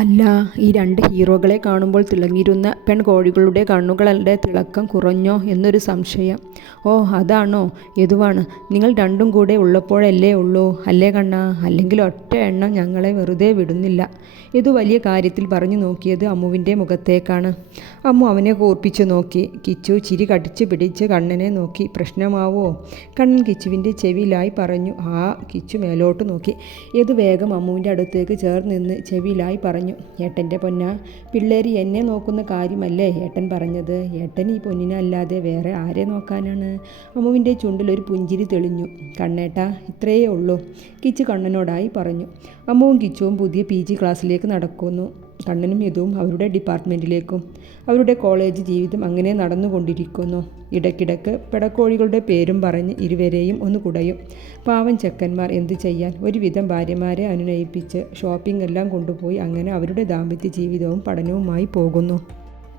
അല്ല, ഈ രണ്ട് ഹീറോകളെ കാണുമ്പോൾ തിളങ്ങിയിരുന്ന പെൺകോഴികളുടെ കണ്ണുകളുടെ തിളക്കം കുറഞ്ഞോ എന്നൊരു സംശയം. ഓ അതാണോ? യദുവാണ്. നിങ്ങൾ രണ്ടും കൂടെ ഉള്ളപ്പോഴല്ലേ ഉള്ളൂ അല്ലേ കണ്ണാ? അല്ലെങ്കിൽ ഒറ്റ എണ്ണം ഞങ്ങളെ വെറുതെ വിടുന്നില്ല. യദു വലിയ കാര്യത്തിൽ പറഞ്ഞു നോക്കിയത് അമ്മുവിൻ്റെ മുഖത്തേക്കാണ്. അമ്മു അവനെ കൂർപ്പിച്ചു നോക്കി. കിച്ചു ചിരി കടിച്ചു പിടിച്ച് കണ്ണനെ നോക്കി. പ്രശ്നമാവോ? കണ്ണൻ കിച്ചുവിൻ്റെ ചെവിയിലായി പറഞ്ഞു. കിച്ചു മേലോട്ട് നോക്കി. യദു വേഗം അമ്മുവിൻ്റെ അടുത്തേക്ക് ചേർന്ന് നിന്ന് ചെവിയിലായി പറഞ്ഞു. ഏട്ടൻ്റെ പൊന്ന, പിള്ളേര് എന്നെ നോക്കുന്ന കാര്യമല്ലേ ഏട്ടൻ പറഞ്ഞത്? ഏട്ടൻ ഈ പൊന്നിനെ അല്ലാതെ വേറെ ആരെ നോക്കാനാണ്? അമ്മുവിൻ്റെ ചുണ്ടിൽ ഒരു പുഞ്ചിരി തെളിഞ്ഞു. കണ്ണേട്ടാ, ഇത്രയേ ഉള്ളൂ, കിച്ചു കണ്ണനോടായി പറഞ്ഞു. അമ്മുവും കിച്ചുവും പുതിയ PG ക്ലാസ്സിലേക്ക് നടക്കുന്നു. കണ്ണനും യദുവും അവരുടെ ഡിപ്പാർട്ട്മെൻറ്റിലേക്കും. അവരുടെ കോളേജ് ജീവിതം അങ്ങനെ നടന്നുകൊണ്ടിരിക്കുന്നു. ഇടയ്ക്കിടയ്ക്ക് പെടക്കോഴികളുടെ പേരും പറഞ്ഞ് ഇരുവരെയും ഒന്ന് കുടയും. പാവം ചെക്കന്മാർ എന്ത് ചെയ്യാൻ? ഒരുവിധം ഭാര്യമാരെ അനുനയിപ്പിച്ച് ഷോപ്പിംഗ് എല്ലാം കൊണ്ടുപോയി അങ്ങനെ അവരുടെ ദാമ്പത്യ ജീവിതവും പഠനവുമായി പോകുന്നു.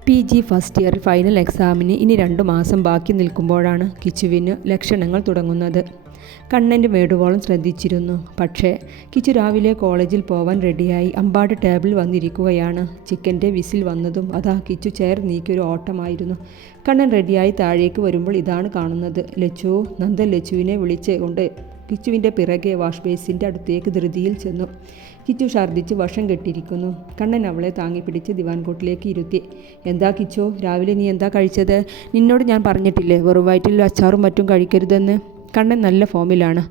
PG ഫസ്റ്റ് ഇയർ ഫൈനൽ എക്സാമിന് ഇനി 2 മാസം ബാക്കി നിൽക്കുമ്പോഴാണ് കിച്ചുവിന് ലക്ഷണങ്ങൾ തുടങ്ങുന്നത്. കണ്ണൻ്റെ വേടുവോളം ശ്രദ്ധിച്ചിരുന്നു. പക്ഷേ കിച്ചു രാവിലെ കോളേജിൽ പോവാൻ റെഡിയായി അമ്പാട് ടേബിൾ വന്നിരിക്കുകയാണ്. ചിക്കൻ്റെ വിസിൽ വന്നതും അതാ കിച്ചു ചെയർ നീക്കിയൊരു ഓട്ടമായിരുന്നു. കണ്ണൻ റെഡിയായി താഴേക്ക് വരുമ്പോൾ ഇതാണ് കാണുന്നത്. ലച്ചു. നന്ദൻ ലച്ചുവിനെ വിളിച്ച് കൊണ്ട് കിച്ചുവിൻ്റെ പിറകെ വാഷ് ബേസിൻ്റെ അടുത്തേക്ക് ധൃതിയിൽ ചെന്നു. കിച്ചു ഛർദ്ദിച്ച് വശം കെട്ടിയിരിക്കുന്നു. കണ്ണൻ അവളെ താങ്ങിപ്പിടിച്ച് ദിവാൻകോട്ടിലേക്ക് ഇരുത്തി. എന്താ കിച്ചു, രാവിലെ നീ എന്താ കഴിച്ചത്? നിന്നോട് ഞാൻ പറഞ്ഞിട്ടില്ലേ വെറും വയറ്റിൽ അച്ചാറും മറ്റും കഴിക്കരുതെന്ന്? കണ്ണൻ നല്ല ഫോമിലാണ്.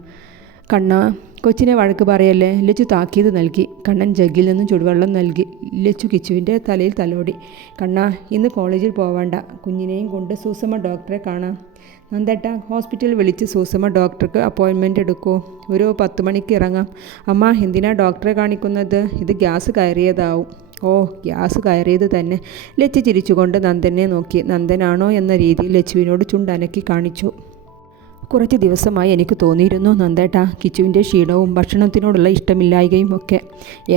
കണ്ണാ, കൊച്ചിനെ വഴക്ക് പറയല്ലേ? ലച്ചു താക്കീത് നൽകി. കണ്ണൻ ജഗ്ഗിൽ നിന്നും ചുടുവെള്ളം നൽകി. ലച്ചു കിച്ചുവിൻ്റെ തലയിൽ തലോടി. കണ്ണാ, ഇന്ന് കോളേജിൽ പോവേണ്ട, കുഞ്ഞിനെയും കൊണ്ട് സൂസമ്മ ഡോക്ടറെ കാണാം. നന്ദേട്ട, ഹോസ്പിറ്റലിൽ വിളിച്ച് സൂസമ്മ ഡോക്ടർക്ക് അപ്പോയിൻമെൻ്റ് എടുക്കൂ. ഒരു 10 മണിക്ക് ഇറങ്ങാം. അമ്മ, എന്തിനാ ഡോക്ടറെ കാണിക്കുന്നത്? ഇത് ഗ്യാസ് കയറിയതാവും. ഓ, ഗ്യാസ് കയറിയത് തന്നെ. ലച്ചു ചിരിച്ചുകൊണ്ട് നന്ദനെ നോക്കി. നന്ദനാണോ എന്ന രീതിയിൽ ലച്ചുവിനോട് ചുണ്ടനക്കി കാണിച്ചു. കുറച്ച് ദിവസമായി എനിക്ക് തോന്നിയിരുന്നു നന്ദേട്ടാ, കിച്ചുവിൻ്റെ ക്ഷീണവും ഭക്ഷണത്തിനോടുള്ള ഇഷ്ടമില്ലായ്കയും ഒക്കെ.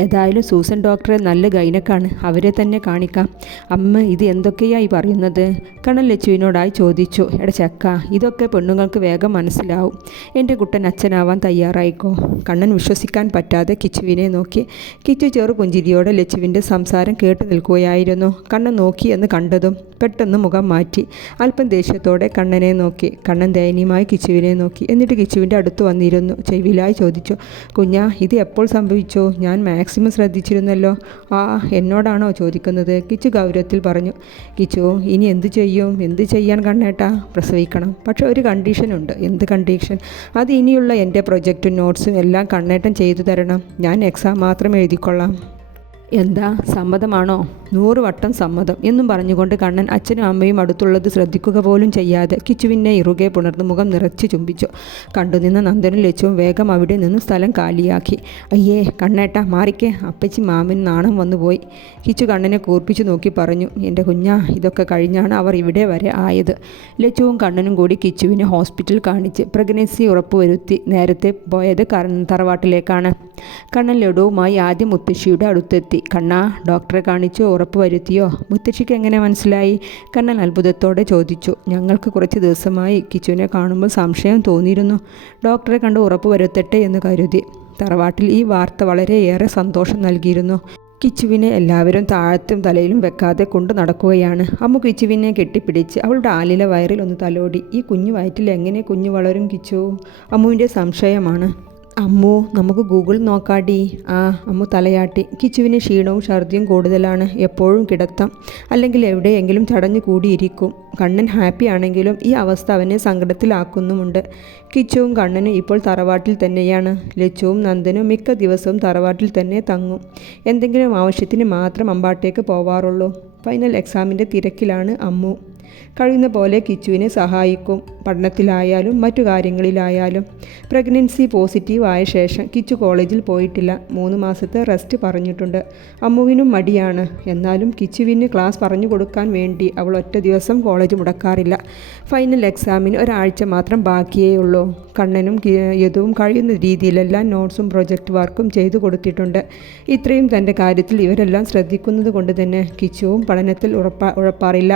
ഏതായാലും സൂസൻ ഡോക്ടറെ നല്ല ഗൈനക്കാണ്, അവരെ തന്നെ കാണിക്കാം. അമ്മ, ഇത് എന്തൊക്കെയായി പറയുന്നത്? കണ്ണൻ ലച്ചുവിനോടായി ചോദിച്ചു. എടാ ചെക്ക, ഇതൊക്കെ പെണ്ണുങ്ങൾക്ക് വേഗം മനസ്സിലാവും. എൻ്റെ കുട്ടൻ അച്ഛനാവാൻ തയ്യാറായിക്കോ. കണ്ണൻ വിശ്വസിക്കാൻ പറ്റാതെ കിച്ചുവിനെ നോക്കി. കിച്ചു ചെറു പുഞ്ചിരിയോടെ ലച്ചുവിൻ്റെ സംസാരം കേട്ടു നിൽക്കുകയായിരുന്നു. കണ്ണൻ നോക്കി എന്ന് കണ്ടതും പെട്ടെന്ന് മുഖം മാറ്റി. അല്പം ദേഷ്യത്തോടെ കണ്ണനെ നോക്കി. കണ്ണൻ ദയനീയമായി കിച്ചുവിനെ നോക്കി. എന്നിട്ട് കിച്ചുവിൻ്റെ അടുത്ത് വന്നിരുന്നു. ചെവിയിലായി ചോദിച്ചു. കുഞ്ഞാ, ഇത് എപ്പോൾ സംഭവിച്ചു? ഞാൻ മാക്സിമം ശ്രദ്ധിച്ചിരുന്നല്ലോ. എന്നോടാണോ ചോദിക്കുന്നത്? കിച്ചു ഗൗരവത്തിൽ പറഞ്ഞു. കിച്ചു, ഇനി എന്ത് ചെയ്യും? എന്ത് ചെയ്യാൻ കണ്ണേട്ടാ? പ്രസവിക്കണം. പക്ഷെ ഒരു കണ്ടീഷനുണ്ട്. എന്ത് കണ്ടീഷൻ? അത് ഇനിയുള്ള എൻ്റെ പ്രൊജക്റ്റും നോട്ട്സും എല്ലാം കണ്ണേട്ടൻ ചെയ്തു തരണം. ഞാൻ എക്സാം മാത്രം എഴുതിക്കൊള്ളാം. എന്താ, സമ്മതമാണോ? 100 വട്ടം സമ്മതം എന്നും പറഞ്ഞുകൊണ്ട് കണ്ണൻ അച്ഛനും അമ്മയും അടുത്തുള്ളത് ശ്രദ്ധിക്കുക പോലും ചെയ്യാതെ കിച്ചുവിനെ ഇറുകെ പുണർന്ന് മുഖം നിറച്ച് ചുംബിച്ചു. കണ്ടുനിന്ന നന്ദനും ലച്ചുവും വേഗം അവിടെ നിന്നും സ്ഥലം കാലിയാക്കി. അയ്യേ കണ്ണേട്ടാ, മാറിക്കേ, അപ്പച്ചി മാമൻ നാണം വന്നുപോയി. കിച്ചു കണ്ണനെ കൂർപ്പിച്ചു നോക്കി പറഞ്ഞു. എൻ്റെ കുഞ്ഞാ, ഇതൊക്കെ കഴിഞ്ഞാണ് അവർ ഇവിടെ വരെ ആയത്. ലച്ചുവും കണ്ണനും കൂടി കിച്ചുവിനെ ഹോസ്പിറ്റൽ കാണിച്ച് പ്രഗ്നൻസി ഉറപ്പുവരുത്തി നേരത്തെ പോയത് തറവാട്ടിലേക്കാണ്. കണ്ണൻ ലഡുവുമായി ആദ്യം മുത്തശ്ശിയുടെ അടുത്തെത്തി. കണ്ണാ, ഡോക്ടറെ കാണിച്ചോ? ഉറപ്പ് വരുത്തിയോ? മുത്തശ്ശിക്ക് എങ്ങനെ മനസ്സിലായി? കണ്ണൻ അത്ഭുതത്തോടെ ചോദിച്ചു. ഞങ്ങൾക്ക് കുറച്ച് ദിവസമായി കിച്ചുവിനെ കാണുമ്പോൾ സംശയം തോന്നിയിരുന്നു. ഡോക്ടറെ കണ്ട് ഉറപ്പ് വരുത്തട്ടെ എന്ന് കരുതി. തറവാട്ടിൽ ഈ വാർത്ത വളരെയേറെ സന്തോഷം നൽകിയിരുന്നു. കിച്ചുവിനെ എല്ലാവരും താഴത്തും തലയിലും വെക്കാതെ കൊണ്ടു നടക്കുകയാണ്. അമ്മു കിച്ചുവിനെ കെട്ടിപ്പിടിച്ച് അവളുടെ ആലില വയറിൽ ഒന്ന് തലോടി. ഈ കുഞ്ഞു വയറ്റിൽ എങ്ങനെ കുഞ്ഞു വളരും കിച്ചു? അമ്മുവിൻ്റെ സംശയമാണ്. അമ്മു, നമുക്ക് ഗൂഗിൾ നോക്കാടി. അമ്മു തലയാട്ടി. കിച്ചുവിന് ക്ഷീണവും ഛർദിയും കൂടുതലാണ്. എപ്പോഴും കിടത്താം, അല്ലെങ്കിൽ എവിടെയെങ്കിലും ചടഞ്ഞു കൂടിയിരിക്കും. കണ്ണൻ ഹാപ്പി ആണെങ്കിലും ഈ അവസ്ഥ അവനെ സങ്കടത്തിലാക്കുന്നുമുണ്ട്. കിച്ചുവും കണ്ണനും ഇപ്പോൾ തറവാട്ടിൽ തന്നെയാണ്. ലച്ചുവും നന്ദനും മിക്ക ദിവസവും തറവാട്ടിൽ തന്നെ തങ്ങും. എന്തെങ്കിലും ആവശ്യത്തിന് മാത്രം അമ്പാട്ടേക്ക് പോവാറുള്ളൂ. ഫൈനൽ എക്സാമിൻ്റെ തിരക്കിലാണ് അമ്മു. കഴിയുന്ന പോലെ കിച്ചുവിനെ സഹായിക്കും, പഠനത്തിലായാലും മറ്റു കാര്യങ്ങളിലായാലും. പ്രഗ്നൻസി പോസിറ്റീവ് ആയ ശേഷം കിച്ചു കോളേജിൽ പോയിട്ടില്ല. 3 മാസത്തെ റെസ്റ്റ് പറഞ്ഞിട്ടുണ്ട്. അമ്മുവിനും മടിയാണ്. എന്നാലും കിച്ചുവിന് ക്ലാസ് പറഞ്ഞു കൊടുക്കാൻ വേണ്ടി അവൾ ഒറ്റ ദിവസം കോളേജ് മുടക്കാറില്ല. ഫൈനൽ എക്സാമിന് ഒരാഴ്ച മാത്രം ബാക്കിയേ ഉള്ളൂ. കണ്ണനും യദുവും കഴിയുന്ന രീതിയിലെല്ലാം നോട്ട്സും പ്രൊജക്റ്റ് വർക്കും ചെയ്തു കൊടുത്തിട്ടുണ്ട്. ഇത്രയും തൻ്റെ കാര്യത്തിൽ ഇവരെല്ലാം ശ്രദ്ധിക്കുന്നത് കൊണ്ട് തന്നെ കിച്ചുവും പഠനത്തിൽ ഉഴപ്പാറില്ല.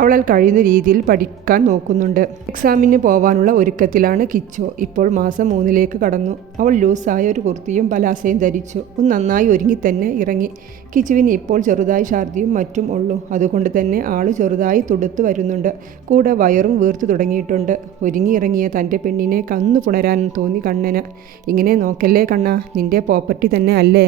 അവളാൽ കഴിയുന്ന രീതിയിൽ പഠിക്കാൻ നോക്കുന്നുണ്ട്. എക്സാമിന് പോവാനുള്ള ഒരുക്കത്തിലാണ് കിച്ചു. ഇപ്പോൾ മാസം 3ലേക്ക് കടന്നു. അവൾ ലൂസായ ഒരു കുർത്തിയും പലാസയും ധരിച്ചു. ഒന്ന് നന്നായി ഒരുങ്ങി തന്നെ ഇറങ്ങി. കിച്ചുവിന് ഇപ്പോൾ ചെറുതായി ഛർദിയും മറ്റും ഉള്ളൂ. അതുകൊണ്ട് തന്നെ ആള് ചെറുതായി തുടുത്ത് വരുന്നുണ്ട്. കൂടെ വയറും വീർത്തു തുടങ്ങിയിട്ടുണ്ട്. ഒരുങ്ങിയിറങ്ങിയ തൻ്റെ പെണ്ണിനെ കന്നു പുണരാൻ തോന്നി കണ്ണന്. ഇങ്ങനെ നോക്കല്ലേ കണ്ണ, നിന്റെ പ്രോപ്പർട്ടി തന്നെ അല്ലേ.